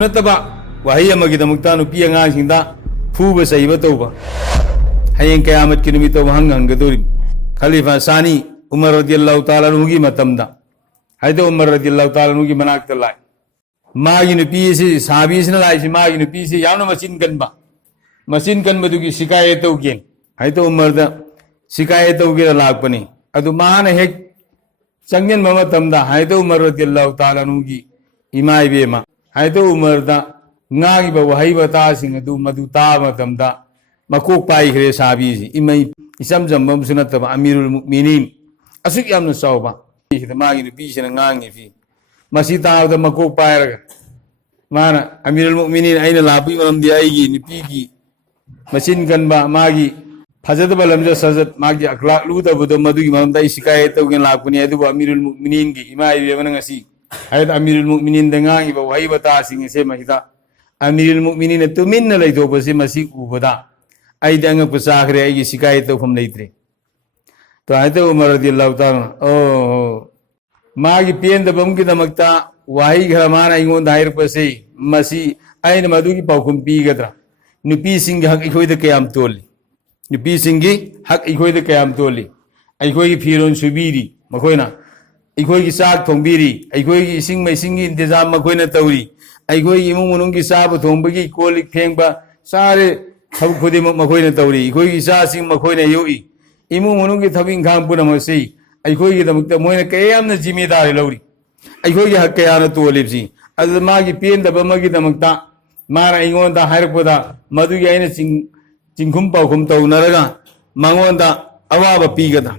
नतबा वही अमगिदमुक्ता नुपी अंगांसिंदा फूब सहीब तौबा हयें कयामत की निमित्त वहंग हंगदोरि खलीफा सानी उमर रदियल्लाहु ताला अन्हु की मतमदा हायदो उमर रदियल्लाहु ताला अन्हु की मनाक्ता लाय मागी नुपी से साबीसना लाय से मागी नुपी से यावना मशीन कनबदुगी शिकायत तौगेन हायदो उमर दा शिकायत तौगे लाकपनी अदु माना हेक चंगन मतमदा हायदो उमर रदियल्लाहु ताला अन्हु की इमा इबेमा हायदो उमर दा ngang wahai bata sing adu madu ta matam da makok pai khre sabi si imai isam jambam sunat ba amirul mu'minin asuk yam no sawba si ma gi bi sin ngang fi masi ta da makok pai ra mana amirul mu'minin aina labi maram di ai gi ni pi gi masin kan ba ma gi phajat ba lamja sajat ma gi akhlaq lu da bodo madu gi maram da shikayat to gen lakuni adu amirul mu'minin gi imai be ban ngasi ayat amirul mu'minin da ngang ba wahai bata sing se mahita अमीरुल मुमिनीन Tumin लेथोपसे मसी उबदा आई दंग पुसाखरे आई शिकायत तौफम लेत्रे तो आयते उमर रदियल्लाहु ताला ओ मागी pen दबम की दमकता वाही घरमान आइगोन दायर पसे मसी आइन मधु की पाउकुम पीगद्रा नुपी सिंह हक इखोइद कयाम तोली नुपी सिंह हक इखोइद कयाम तोली आइखोइ फिरोन सुबीरी मखोइना इखोइ की साग थोंबीरी इखोइ की सिंह मैसिंग की इंतजाम मखोइना तौरी अखोई इमुंग मनुंग की साब थोंबगी कोलिक फेंगबा सारे थब खुदी मखोइना तौरी अखोई की सासिंग मखोइना योई इमुंग मनुंग की थबिंग खाम पुनमसि अखोई की दमकता मोइना कयामना जिम्मेदारी लौरी अखोई की हक कयाना तोलिबसि अद मागी पेन दबमगी दमकता मारा इंगोंदा हायरपदा मदुगी आइना चिंखुम पाउखुम तौनरगा मंगोंदा अवाबा पीगदा